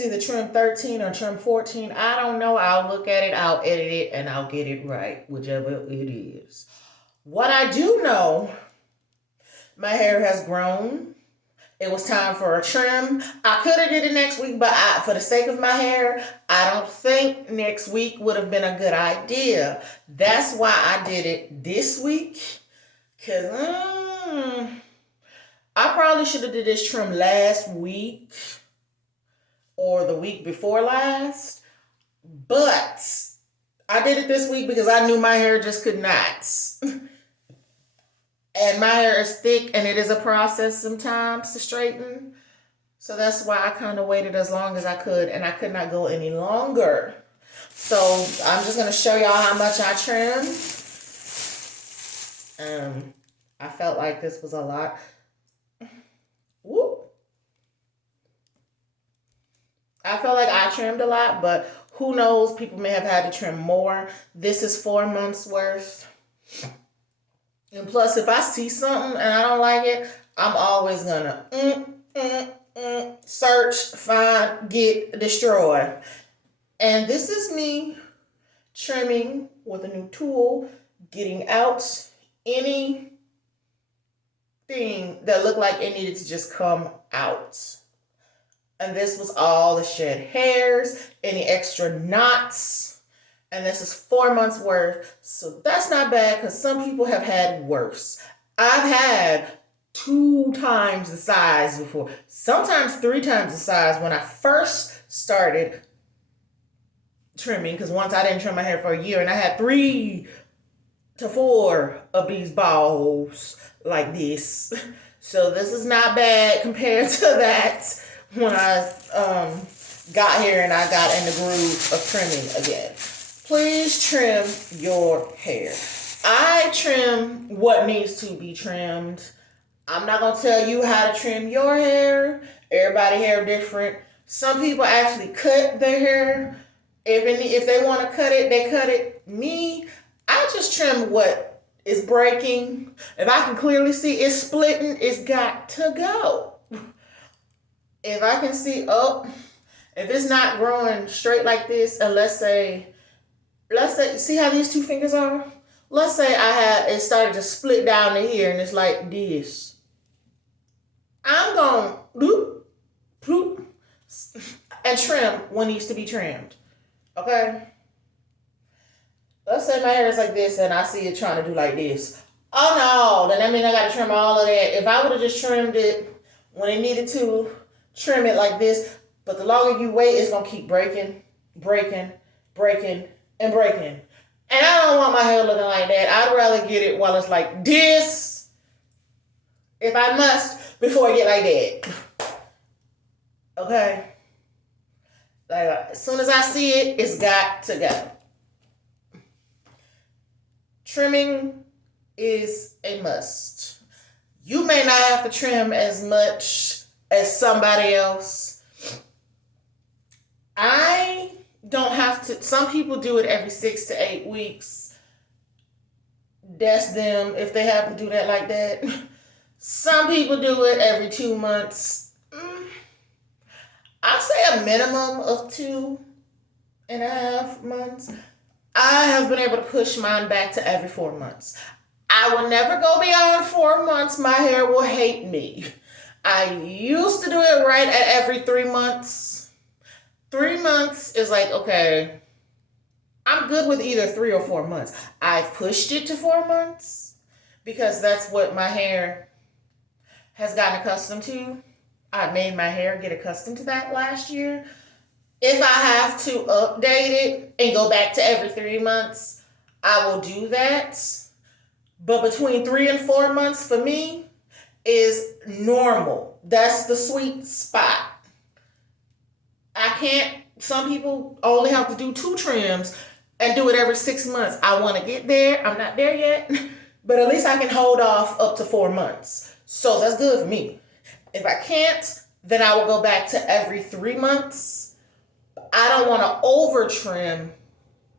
is either trim 13 or trim 14. I don't know. I'll look at it, I'll edit it, and I'll get it right, whichever it is. What I do know, my hair has grown. It was time for a trim. I could have did it next week, but for the sake of my hair, I don't think next week would have been a good idea. That's why I did it this week. Cause I probably should have did this trim last week or the week before last. But I did it this week because I knew my hair just could not. And my hair is thick and it is a process sometimes to straighten. So that's why I kind of waited as long as I could, and I could not go any longer. So I'm just going to show y'all how much I trimmed. I felt like this was a lot. Whoop. I felt like I trimmed a lot, but who knows? People may have had to trim more. This is 4 months worth. And plus, if I see something and I don't like it, I'm always gonna search, find, get, destroy. And this is me trimming with a new tool, getting out anything that looked like it needed to just come out. And this was all the shed hairs, any extra knots. And this is 4 months worth. So that's not bad because some people have had worse. I've had 2 times the size before. Sometimes 3 times the size when I first started trimming. Because once I didn't trim my hair for a year and I had 3 to 4 of these balls like this. So this is not bad compared to that when I got here and I got in the groove of trimming again. Please trim your hair. I trim what needs to be trimmed. I'm not going to tell you how to trim your hair. Everybody's hair different. Some people actually cut their hair. If they want to cut it, they cut it. Me, I just trim what is breaking. If I can clearly see it's splitting, it's got to go. If I can see, if it's not growing straight like this, and let's say, see how these 2 fingers are? Let's say it started to split down to here and it's like this. I'm going bloop, bloop, and trim what needs to be trimmed. Okay? Let's say my hair is like this and I see it trying to do like this. Oh no, then that means I got to trim all of that. If I would have just trimmed it when it needed to, trim it like this, but the longer you wait, it's going to keep breaking, breaking, breaking, and breaking. And I don't want my hair looking like that. I'd rather get it while it's like this, if I must, before I get like that. Okay? Like, as soon as I see it, it's got to go. Trimming is a must. You may not have to trim as much as somebody else. I don't have to. Some people do it every 6 to 8 weeks. That's them if they have to do that like that. Some people do it every 2 months. I say a minimum of 2.5 months. I have been able to push mine back to every 4 months. I will never go beyond 4 months. My hair will hate me. I used to do it right at every 3 months. 3 months is like, okay, I'm good with either 3 or 4 months. I've pushed it to 4 months because that's what my hair has gotten accustomed to. I made my hair get accustomed to that last year. If I have to update it and go back to every 3 months, I will do that. But between 3 and 4 months for me is normal. That's the sweet spot. Some people only have to do 2 trims and do it every 6 months. I want to get there. I'm not there yet. But at least I can hold off up to 4 months. So that's good for me. If I can't, then I will go back to every 3 months. I don't want to over trim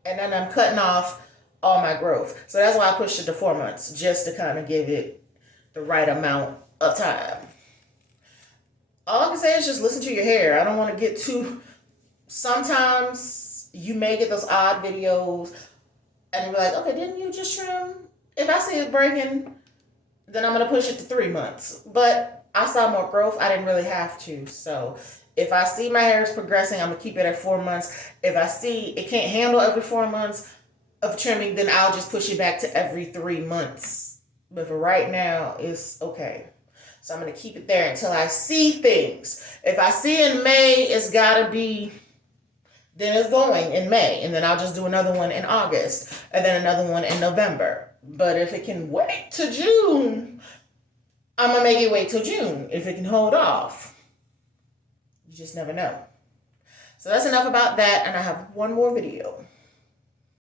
and then I'm cutting off all my growth. So that's why I pushed it to 4 months, just to kind of give it the right amount of time. All I can say is just listen to your hair. I don't want to get too sometimes you may get those odd videos and you're like, okay, didn't you just trim? If I see it breaking, then I'm going to push it to 3 months. But I saw more growth. I didn't really have to. So if I see my hair is progressing, I'm going to keep it at 4 months. If I see it can't handle every 4 months of trimming, then I'll just push it back to every 3 months. But for right now, it's okay. So I'm going to keep it there until I see things. If I see in May, it's got to be, then it's going in May. And then I'll just do another one in August. And then another one in November. But if it can wait to June, I'm going to make it wait till June. If it can hold off. You just never know. So that's enough about that. And I have one more video.